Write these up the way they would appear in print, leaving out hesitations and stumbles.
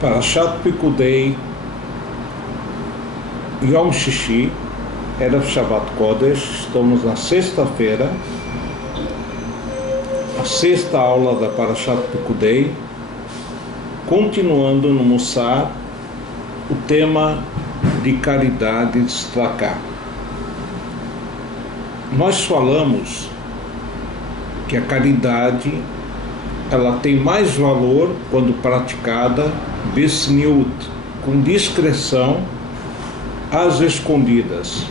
Parashat Pikudei, Yom Shishi, Erev Shabbat Kodesh. Estamos na sexta-feira, a sexta aula da Parashat Pikudei, continuando no Mussar o tema de caridade de Tzedakah. Nós falamos que a caridade ela tem mais valor quando praticada besniut, com discrição, às escondidas.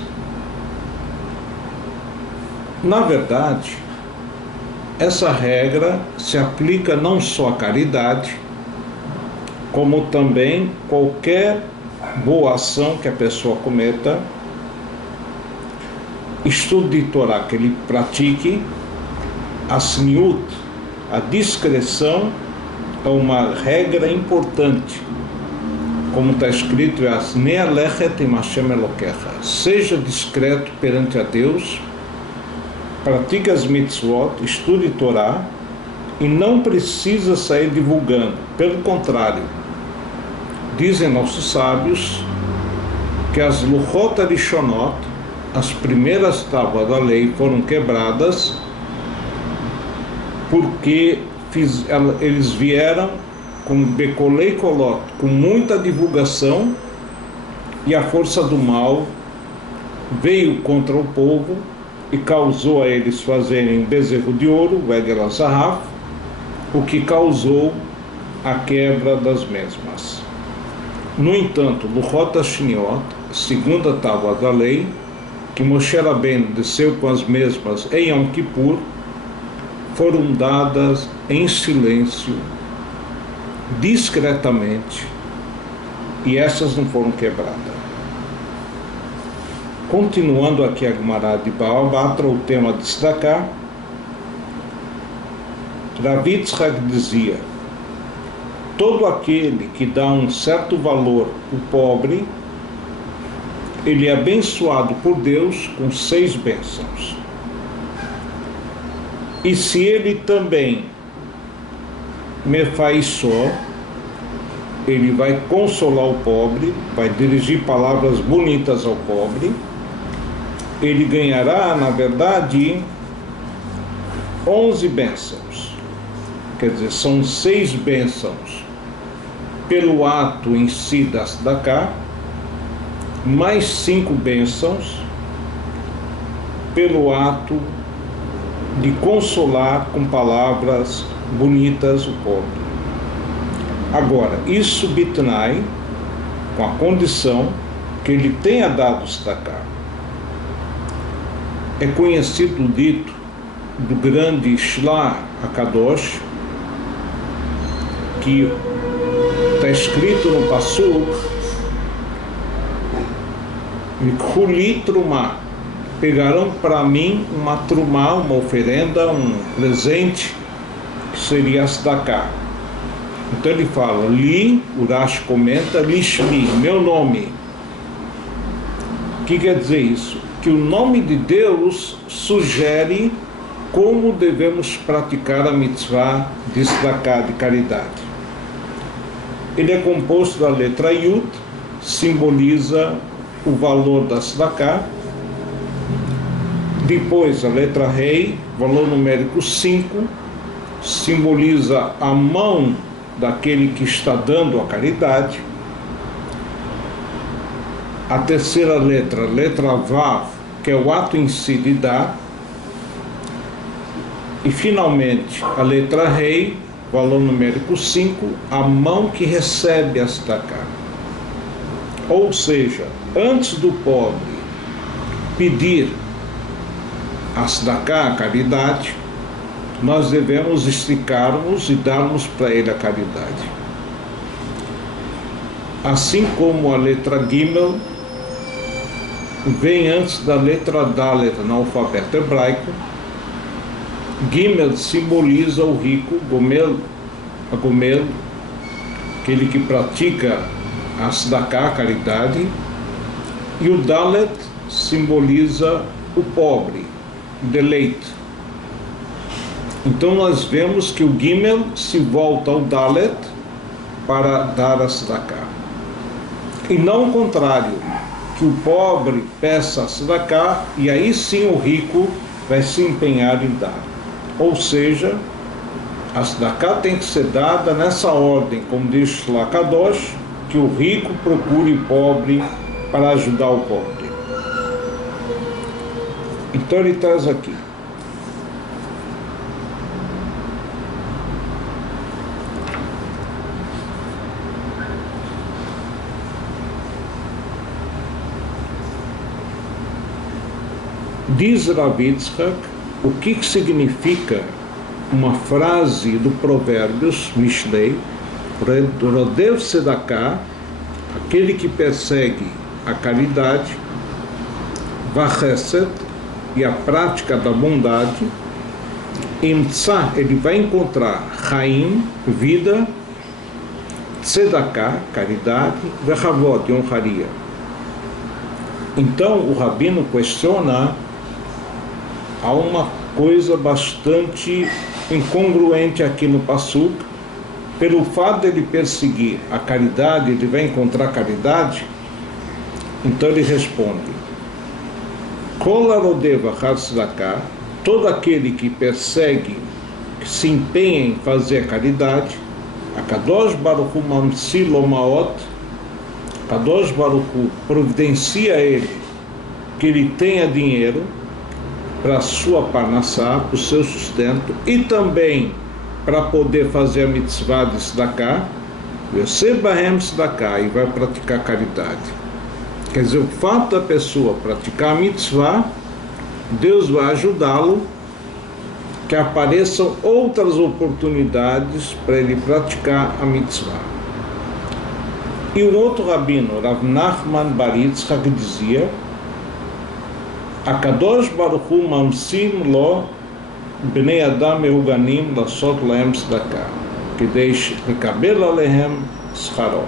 Na verdade, essa regra se aplica não só à caridade, como também qualquer boa ação que a pessoa cometa, estudo de Torá que ele pratique, asniut, a discrição é uma regra importante, como está escrito, seja discreto perante a Deus, pratique as mitzvot, estude Torá, e não precisa sair divulgando. Pelo contrário, dizem nossos sábios que as luchot arishonot, as primeiras tábuas da lei, foram quebradas porque eles vieram com becolei colot, com muita divulgação, e a força do mal veio contra o povo e causou a eles fazerem bezerro de ouro, Egel HaZahav, o que causou a quebra das mesmas. No entanto, Luchot HaShniot, segunda tábua da lei, que Moshe Rabbeinu desceu com as mesmas em Yom Kippur, foram dadas em silêncio, discretamente, e essas não foram quebradas. Continuando aqui a Gemara de Bava Batra, o tema de Tzedakah, Rav Yitzchak dizia: todo aquele que dá um certo valor ao pobre, ele é abençoado por Deus com 6 bênçãos. E se ele também me faz só, ele vai consolar o pobre, vai dirigir palavras bonitas ao pobre, ele ganhará, na verdade, 11 bênçãos. Quer dizer, são 6 bênçãos pelo ato em si da Tzedakah, mais 5 bênçãos pelo ato de consolar com palavras bonitas o pobre. Agora, isso bitnai, com a condição que ele tenha dado Tzedakah. É conhecido o dito do grande Shlah HaKadosh, que está escrito no Passuk, Mikuli Trumah, pegarão para mim uma trumá, uma oferenda, um presente, que seria a Tzedakah. Então ele fala, Li, Urash comenta, Lishmi, meu nome. O que quer dizer isso? Que o nome de Deus sugere como devemos praticar a mitzvah de Tzedakah, de caridade. Ele é composto da letra Yud, simboliza o valor da Tzedakah. Depois a letra Rei, valor numérico 5, simboliza a mão daquele que está dando a caridade. A terceira letra, letra Vav, que é o ato em si de dar. E finalmente a letra Rei, valor numérico 5, a mão que recebe a Tzedakah. Ou seja, antes do pobre pedir a Tzedakah, a caridade, nós devemos esticarmos e darmos para ele a caridade. Assim como a letra Gimel vem antes da letra Dalet no alfabeto hebraico, Gimel simboliza o rico, Gomel, aquele que pratica a Tzedakah, a caridade, e o Dalet simboliza o pobre, deleite. Então nós vemos que o Gimel se volta ao Dalet para dar a tzedakah. E não o contrário, que o pobre peça a tzedakah e aí sim o rico vai se empenhar em dar. Ou seja, a tzedakah tem que ser dada nessa ordem, como diz Shlach Kadosh, que o rico procure o pobre para ajudar o pobre. Então ele traz aqui. Diz Rav Yitzchak o que significa uma frase do Provérbios, Mishlei, Rodev Tzedakah, aquele que persegue a caridade, Vachesed, e a prática da bondade, Imtsa, ele vai encontrar Chaim, vida, Tzedakah, caridade, Vechavod, honraria. Então o Rabino questiona, há uma coisa bastante incongruente aqui no Passuk. Pelo fato de ele perseguir a caridade, ele vai encontrar caridade. Então ele responde: Kol harodeh achar tzedakah, todo aquele que persegue, que se empenha em fazer a caridade, Akadosh Baruch Hu mamtzi lo maot, Kadosh Baruch Hu providencia a ele que ele tenha dinheiro para a sua parnassá, para o seu sustento, e também para poder fazer a mitzvah de tzedakah, Yosef Bahem tzedakah, e vai praticar caridade. Quer dizer, o fato da pessoa praticar a mitzvah, Deus vai ajudá-lo, que apareçam outras oportunidades para ele praticar a mitzvah. E um outro rabino, Rav Nachman bar Yitzchak, dizia: Akadosh Baruch Hu mamsim lo bnei adam mehuganim lasot lahem tzedakah, kedei lekabel alehem scharo.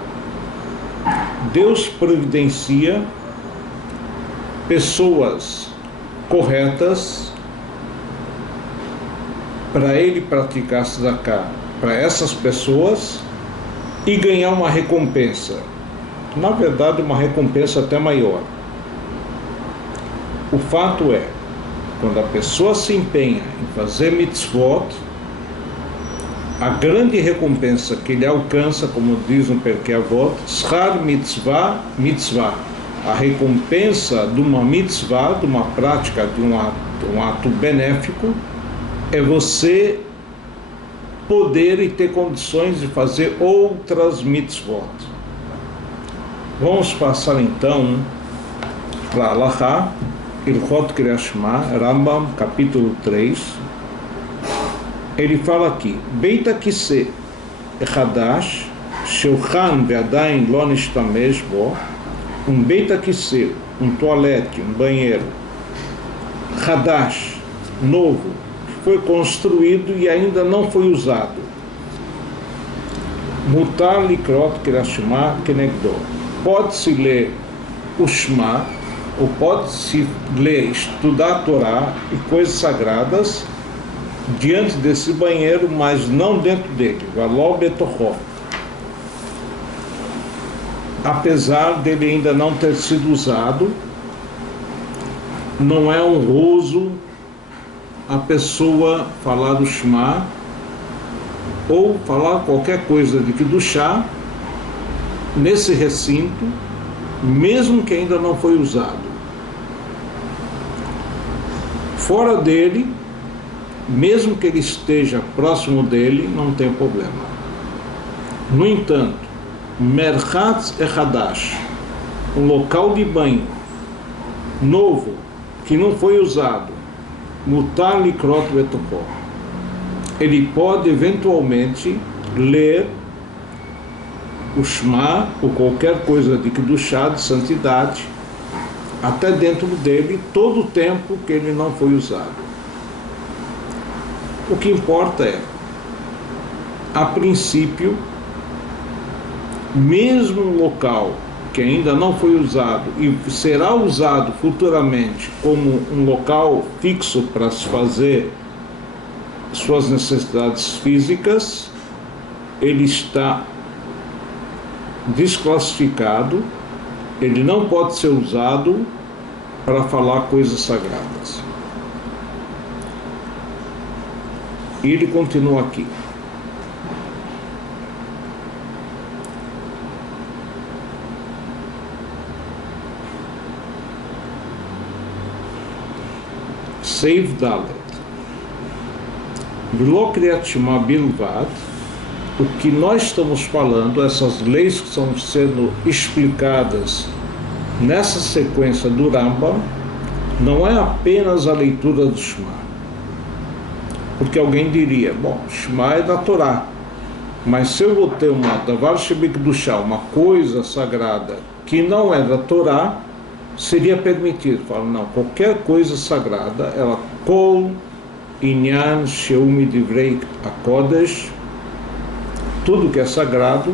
Deus providencia pessoas corretas para ele praticar tzedakah para essas pessoas e ganhar uma recompensa. Na verdade, uma recompensa até maior. O fato é, quando a pessoa se empenha em fazer mitzvot, a grande recompensa que ele alcança, como diz no Perkei Avot, Schar mitzvah, mitzvah. A recompensa de uma mitzvah, de uma prática, de um ato benéfico, é você poder e ter condições de fazer outras mitzvot. Vamos passar então para Halachá, Ilchot Kriyat Shema, Rambam, capítulo 3. Ele fala aqui: Beit HaKiseh Hadash, Shulchan ve'adayin lo nishtamesh bo, Beit HaKiseh, toalete, banheiro, Hadash, novo, foi construído e ainda não foi usado. Mutar likrot Kriyat Shema kenegdo. Pode-se ler o Shema, ou pode-se ler, estudar a Torá e coisas sagradas diante desse banheiro, mas não dentro dele. Való betochó. Apesar dele ainda não ter sido usado, não é honroso a pessoa falar do Shema ou falar qualquer coisa de Kedushá nesse recinto, mesmo que ainda não foi usado. Fora dele, mesmo que ele esteja próximo dele, não tem problema. No entanto, Merchatz Hadash, um local de banho novo, que não foi usado, Mutar likrot betochó, ele pode eventualmente ler o Shema ou qualquer coisa de Kedushá, de santidade, até dentro dele, todo o tempo que ele não foi usado. O que importa é, a princípio, mesmo um local que ainda não foi usado e será usado futuramente como um local fixo para se fazer suas necessidades físicas, ele está desclassificado, ele não pode ser usado para falar coisas sagradas. E ele continua aqui. Seiv Dalet. V'lo Kriyat Shema Bilvad. O que nós estamos falando, essas leis que estão sendo explicadas nessa sequência do Rambam, não é apenas a leitura do Shema. Porque alguém diria, bom, Shema é da Torá, mas se eu vou ter uma Davar Shebikdushá, uma coisa sagrada que não é da Torá, seria permitido. Fala, não, qualquer coisa sagrada, ela Kol Inyan Sheumi Divrei HaKodesh, tudo que é sagrado,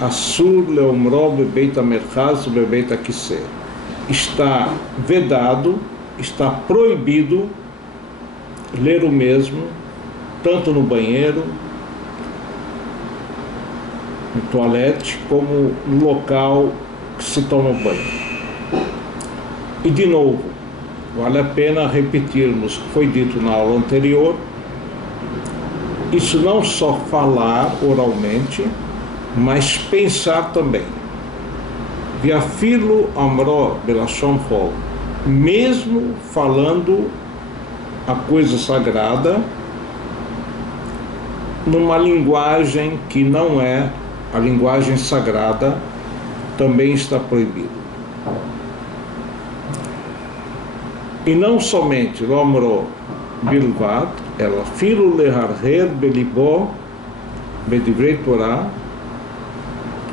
Asur Leomro Bebeit HaMerchaz Bebeit HaKiseh, está vedado, está proibido ler o mesmo, tanto no banheiro, no toalete, como no local que se toma banho. E de novo, vale a pena repetirmos o que foi dito na aula anterior. Isso não só falar oralmente, mas pensar também. Viafilo amro belashon hol, mesmo falando a coisa sagrada numa linguagem que não é a linguagem sagrada, também está proibido. E não somente lo amro bilvad, ela filo leharher belibó bedivrei Torá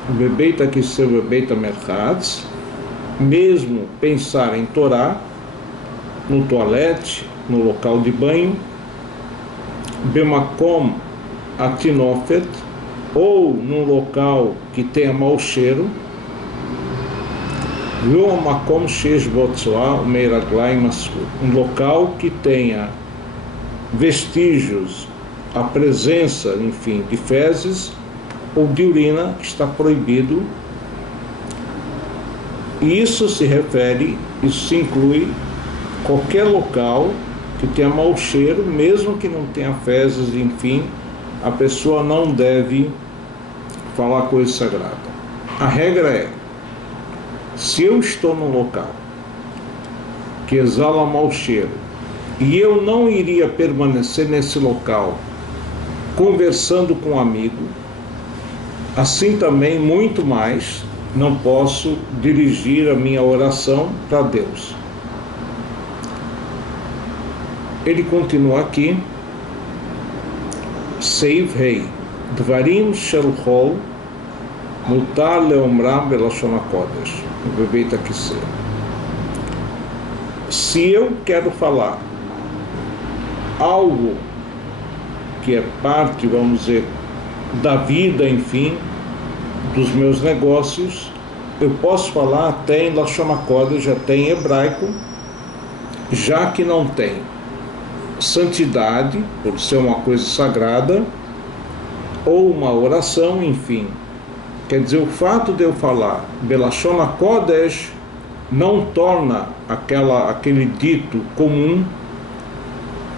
bebeit HaKiseh bebeit HaMerchaz, mesmo pensar em Torá no toalete, no local de banho, bemakom atinofet, ou num local que tenha mau cheiro, um local que tenha vestígios, a presença, enfim, de fezes ou de urina, que está proibido. E isso se inclui qualquer local que tenha mau cheiro, mesmo que não tenha fezes, enfim, a pessoa não deve falar coisa sagrada. A regra é, se eu estou num local que exala mau cheiro e eu não iria permanecer nesse local conversando com um amigo, assim também, muito mais, não posso dirigir a minha oração para Deus. Ele continua aqui, Seiv Rei, Dvarim Shel Chol, Mutar Leomram Belashon HaKodesh, Bebeit HaKiseh. Se eu quero falar algo que é parte, vamos dizer, da vida, enfim, dos meus negócios, eu posso falar até em Lashon HaKodesh, até em hebraico, já que não tem santidade, por ser uma coisa sagrada, ou uma oração, enfim. Quer dizer, o fato de eu falar Belashon HaKodesh não torna aquele dito comum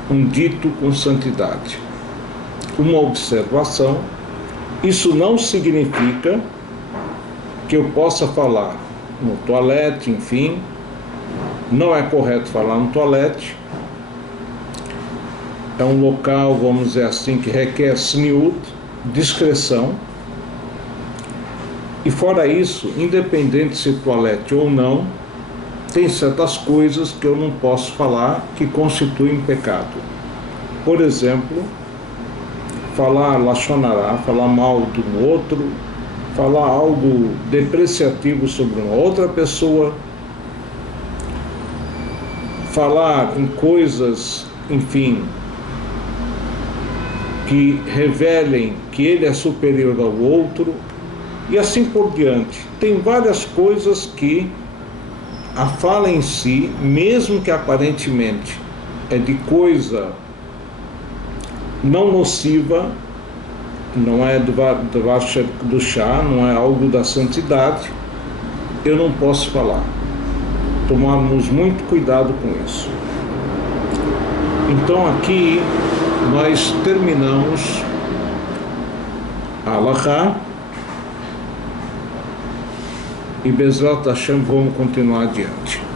um dito com santidade. Uma observação, isso não significa que eu possa falar no toalete, enfim, não é correto falar no toalete, é um local, vamos dizer assim, que requer sniut, discrição, e fora isso, independente se toalete ou não, tem certas coisas que eu não posso falar que constituem pecado. Por exemplo, falar lashon hará, falar mal do outro, falar algo depreciativo sobre uma outra pessoa, falar em coisas, enfim, que revelem que ele é superior ao outro, e assim por diante. Tem várias coisas que a fala em si, mesmo que aparentemente é de coisa não nociva, não é do chá, não é algo da santidade, eu não posso falar. Tomarmos muito cuidado com isso. Então aqui nós terminamos a Halakha e Bezrat Hashem vamos continuar adiante.